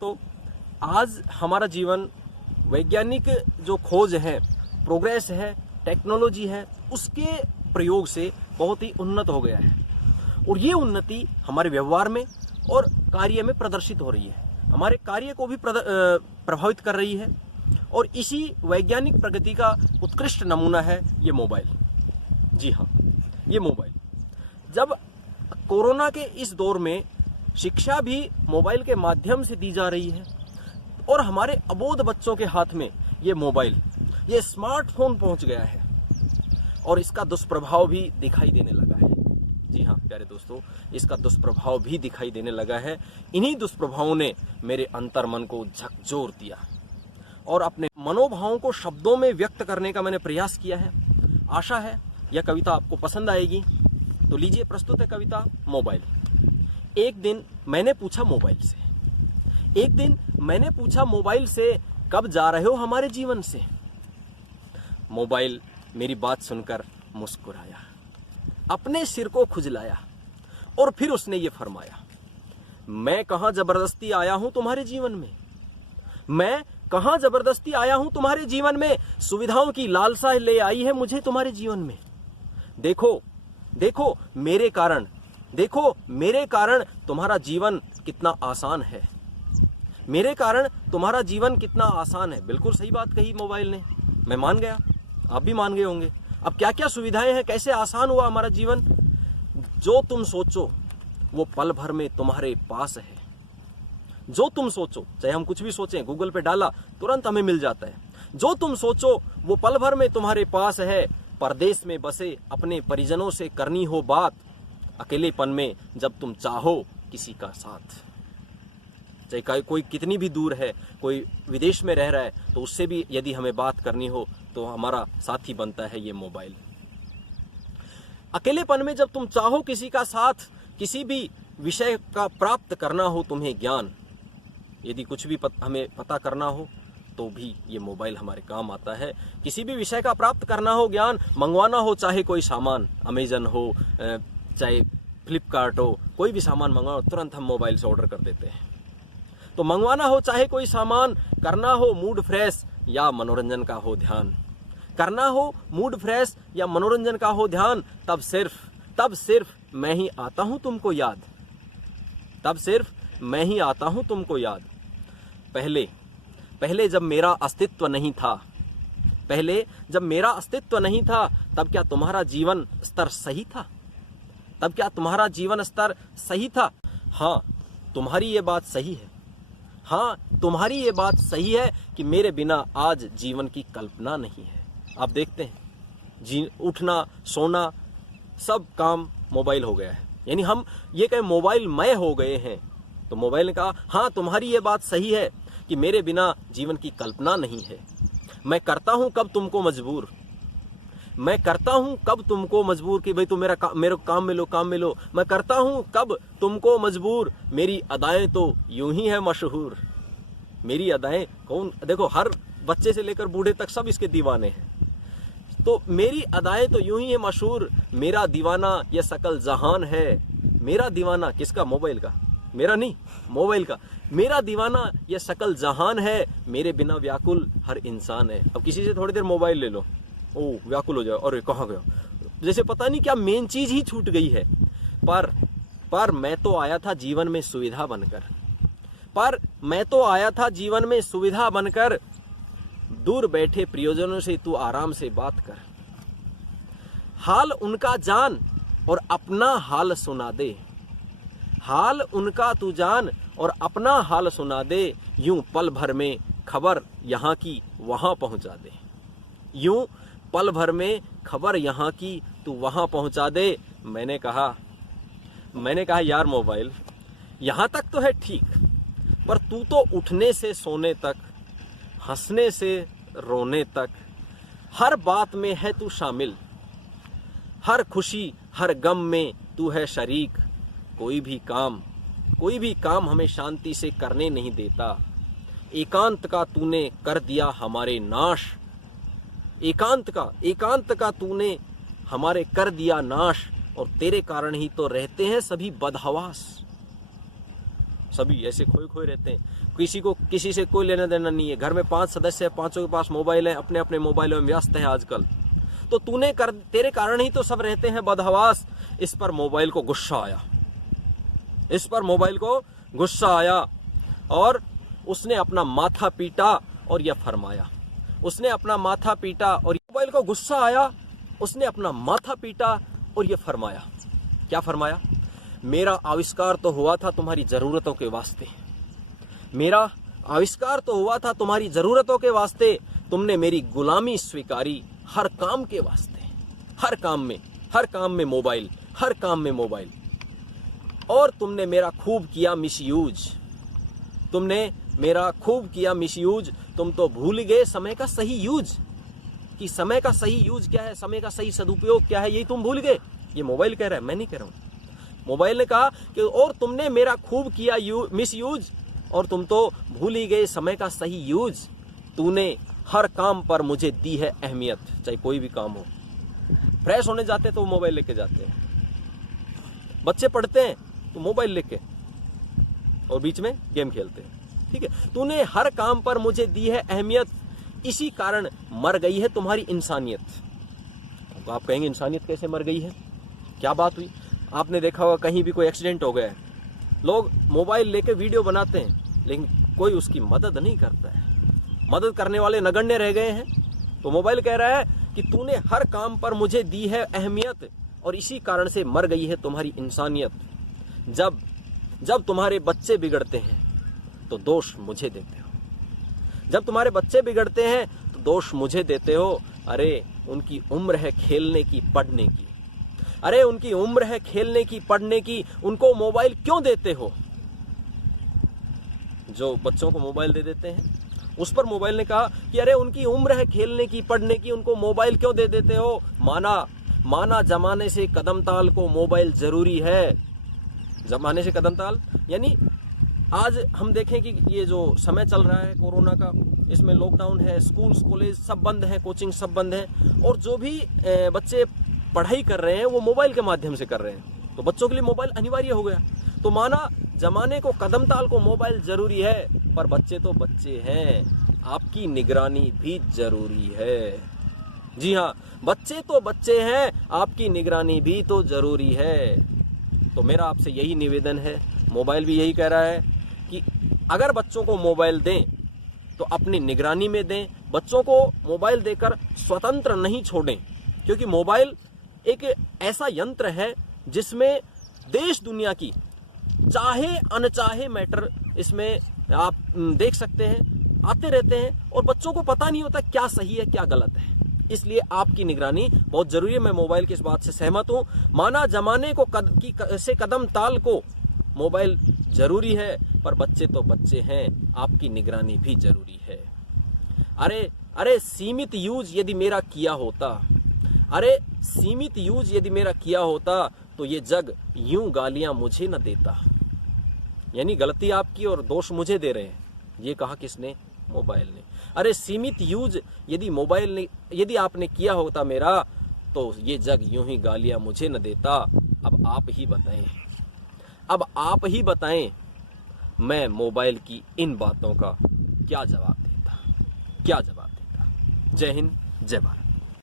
तो आज हमारा जीवन वैज्ञानिक जो खोज है, प्रोग्रेस है, टेक्नोलॉजी है, उसके प्रयोग से बहुत ही उन्नत हो गया है और ये उन्नति हमारे व्यवहार में और कार्य में प्रदर्शित हो रही है, हमारे कार्य को भी प्रभावित कर रही है। और इसी वैज्ञानिक प्रगति का उत्कृष्ट नमूना है ये मोबाइल। जी हाँ, ये मोबाइल। जब कोरोना के इस दौर में शिक्षा भी मोबाइल के माध्यम से दी जा रही है और हमारे अबोध बच्चों के हाथ में ये मोबाइल, ये स्मार्टफोन पहुंच गया है और इसका दुष्प्रभाव भी दिखाई देने लगा है। जी हाँ प्यारे दोस्तों, इसका दुष्प्रभाव भी दिखाई देने लगा है। इन्हीं दुष्प्रभावों ने मेरे अंतर्मन को झकझोर दिया और अपने मनोभावों को शब्दों में व्यक्त करने का मैंने प्रयास किया है। आशा है यह कविता आपको पसंद आएगी। तो लीजिए, प्रस्तुत है कविता मोबाइल। एक दिन मैंने पूछा मोबाइल से, कब जा रहे हो हमारे जीवन से? मोबाइल मेरी बात सुनकर मुस्कुराया, अपने सिर को खुजलाया और फिर उसने ये फरमाया, मैं कहां जबरदस्ती आया हूं तुम्हारे जीवन में, मैं कहां जबरदस्ती आया हूं तुम्हारे जीवन में, सुविधाओं की लालसा ले आई है मुझे तुम्हारे जीवन में। देखो देखो मेरे कारण तुम्हारा जीवन कितना आसान है, मेरे कारण तुम्हारा जीवन कितना आसान है। बिल्कुल सही बात कही मोबाइल ने, मैं मान गया, आप भी मान गए होंगे। अब क्या क्या सुविधाएं हैं, कैसे आसान हुआ हमारा जीवन। जो तुम सोचो वो पल भर में तुम्हारे पास है। जो तुम सोचो, चाहे हम कुछ भी सोचें, गूगल पे डाला तुरंत हमें मिल जाता है। जो तुम सोचो वो पल भर में तुम्हारे पास है। परदेश में बसे अपने परिजनों से करनी हो बात, अकेलेपन में जब तुम चाहो किसी का साथ। चाहे कोई कितनी भी दूर है, कोई विदेश में रह रहा है, तो उससे भी यदि हमें बात करनी हो तो हमारा साथी बनता है ये मोबाइल। अकेलेपन में जब तुम चाहो किसी का साथ, किसी भी विषय का प्राप्त करना हो तुम्हें ज्ञान, यदि कुछ भी हमें पता करना हो तो भी ये मोबाइल हमारे काम आता है। किसी भी विषय का प्राप्त करना हो ज्ञान, मंगवाना हो चाहे कोई सामान, अमेजन हो चाहे फ्लिपकार्ट हो, कोई भी सामान मंगवाओ तुरंत हम मोबाइल से ऑर्डर कर देते हैं। तो मंगवाना हो चाहे कोई सामान, करना हो मूड फ्रेश या मनोरंजन का हो ध्यान, करना हो मूड फ्रेश या मनोरंजन का हो ध्यान, तब सिर्फ मैं ही आता हूं तुमको याद, तब सिर्फ मैं ही आता हूं तुमको याद। पहले जब मेरा अस्तित्व नहीं था, तब क्या तुम्हारा जीवन स्तर सही था? हाँ, तुम्हारी ये बात सही है कि मेरे बिना आज जीवन की कल्पना नहीं है। आप देखते हैं उठना, सोना, सब काम मोबाइल हो गया है। यानी हम ये कहें मोबाइल मय हो गए हैं। तो मोबाइल ने कहा, हाँ तुम्हारी ये बात सही है कि मेरे बिना जीवन की कल्पना नहीं है। मैं करता हूं कब तुमको मजबूर कि भाई तुम मेरे काम में लो। मैं करता हूं कब तुमको मजबूर, मेरी अदाएं तो यूं ही है मशहूर। मेरी अदाएं कौन, देखो हर बच्चे से लेकर बूढ़े तक सब इसके दीवाने हैं। तो मेरी अदाएं तो यूं ही है मशहूर, मेरा दीवाना ये सकल जहान है। मेरा दीवाना किसका? मोबाइल का, मेरा नहीं, मोबाइल का। मेरा दीवाना ये सकल जहान है, मेरे बिना व्याकुल हर इंसान है। अब किसी से थोड़ी देर मोबाइल ले लो, ओ व्याकुल हो जाओ, अरे कहाँ गया, जैसे पता नहीं क्या मेन चीज ही छूट गई है। पर मैं तो आया था जीवन में सुविधा बनकर, दूर बैठे प्रियजनों से तू आराम से बात कर, हाल उनका जान और अपना हाल सुना दे, हाल उनका तू जान और अपना हाल सुना दे, यूं पल भर में खबर यहाँ की वहां पहुंचा दे, यूं पल भर में खबर यहाँ की तू वहां पहुंचा दे। मैंने कहा यार मोबाइल, यहाँ तक तो है ठीक, पर तू तो उठने से सोने तक, हंसने से रोने तक, हर बात में है तू शामिल, हर खुशी हर गम में तू है शरीक। कोई भी काम हमें शांति से करने नहीं देता, एकांत का तूने कर दिया हमारे नाश, एकांत का तूने हमारे कर दिया नाश, और तेरे कारण ही तो रहते हैं सभी बदहवास। सभी ऐसे खोए खोए रहते हैं, किसी को किसी से कोई लेना देना नहीं है। घर में 5 सदस्य है, 5 के पास मोबाइल है, अपने अपने मोबाइलों में व्यस्त है आजकल। तो तेरे कारण ही तो सब रहते हैं बदहवास। इस पर मोबाइल को गुस्सा आया, इस पर मोबाइल को गुस्सा आया और उसने अपना माथा पीटा और यह फरमाया, उसने अपना माथा पीटा और मोबाइल को गुस्सा आया, उसने अपना माथा पीटा और यह फरमाया। क्या फरमाया? मेरा आविष्कार तो हुआ था तुम्हारी जरूरतों के वास्ते, मेरा आविष्कार तो हुआ था तुम्हारी जरूरतों के वास्ते, तुमने मेरी गुलामी स्वीकारी हर काम के वास्ते। हर काम में मोबाइल, हर काम में मोबाइल। और तुमने मेरा खूब किया मिसयूज, तुमने मेरा खूब किया मिसयूज। तुम तो भूल गए समय का सही यूज, कि समय का सही यूज क्या है, समय का सही सदुपयोग क्या है, यही तुम भूल गए। ये मोबाइल कह रहा है, मैं नहीं कह रहा हूं। मोबाइल ने कहा कि और तुमने मेरा खूब किया मिसयूज, और तुम तो भूल ही गए समय का सही यूज। तूने हर काम पर मुझे दी है अहमियत, चाहे कोई भी काम हो। फ्रेश होने जाते तो मोबाइल लेके जाते हैं, बच्चे पढ़ते हैं तो मोबाइल लेके, और बीच में गेम खेलते हैं। ठीक है, तूने हर काम पर मुझे दी है अहमियत, इसी कारण मर गई है तुम्हारी इंसानियत। तो आप कहेंगे इंसानियत कैसे मर गई है, क्या बात हुई? आपने देखा होगा कहीं भी कोई एक्सीडेंट हो गया है, लोग मोबाइल लेके वीडियो बनाते हैं, लेकिन कोई उसकी मदद नहीं करता है, मदद करने वाले नगण्य रह गए हैं। तो मोबाइल कह रहा है कि तूने हर काम पर मुझे दी है अहमियत, और इसी कारण से मर गई है तुम्हारी इंसानियत। जब तुम्हारे बच्चे बिगड़ते हैं तो दोष मुझे देते हो, जब तुम्हारे बच्चे बिगड़ते हैं तो दोष मुझे देते हो। अरे उनकी उम्र है खेलने की, पढ़ने की, अरे उनकी उम्र है खेलने की, पढ़ने की, उनको मोबाइल क्यों देते हो? जो बच्चों को मोबाइल दे देते हैं उस पर मोबाइल ने कहा कि अरे उनकी उम्र है खेलने की, पढ़ने की, उनको मोबाइल क्यों दे देते हो? माना जमाने से कदम ताल को मोबाइल जरूरी है। जमाने से कदम ताल यानी आज हम देखें कि ये जो समय चल रहा है कोरोना का, इसमें लॉकडाउन है, स्कूल कॉलेज सब बंद हैं, कोचिंग सब बंद है, और जो भी बच्चे पढ़ाई कर रहे हैं वो मोबाइल के माध्यम से कर रहे हैं। तो बच्चों के लिए मोबाइल अनिवार्य हो गया। तो माना जमाने को कदम ताल को मोबाइल जरूरी है, पर बच्चे तो बच्चे हैं, आपकी निगरानी भी जरूरी है। जी हाँ, बच्चे तो बच्चे हैं, आपकी निगरानी भी तो जरूरी है। तो मेरा आपसे यही निवेदन है, मोबाइल भी यही कह रहा है कि अगर बच्चों को मोबाइल दें तो अपनी निगरानी में दें, बच्चों को मोबाइल देकर स्वतंत्र नहीं छोड़ें, क्योंकि मोबाइल एक ऐसा यंत्र है जिसमें देश दुनिया की चाहे अनचाहे मैटर इसमें आप देख सकते हैं, आते रहते हैं, और बच्चों को पता नहीं होता क्या सही है क्या गलत है। इसलिए आपकी निगरानी बहुत जरूरी है। मैं मोबाइल की इस बात से सहमत हूं। माना जमाने को से कदम ताल को मोबाइल जरूरी है, पर बच्चे तो बच्चे हैं, आपकी निगरानी भी जरूरी है। अरे सीमित यूज यदि मेरा किया होता, अरे सीमित यूज यदि मेरा किया होता तो ये जग यूं गालियां मुझे न देता। यानी गलती आपकी और दोष मुझे दे रहे हैं। ये कहा किसने? मोबाइल ने। अरे सीमित यूज यदि आपने किया होता मेरा, तो ये जग यूं ही गालियां मुझे न देता। अब आप ही बताएं मैं मोबाइल की इन बातों का क्या जवाब देता। जय हिंद, जय भारत।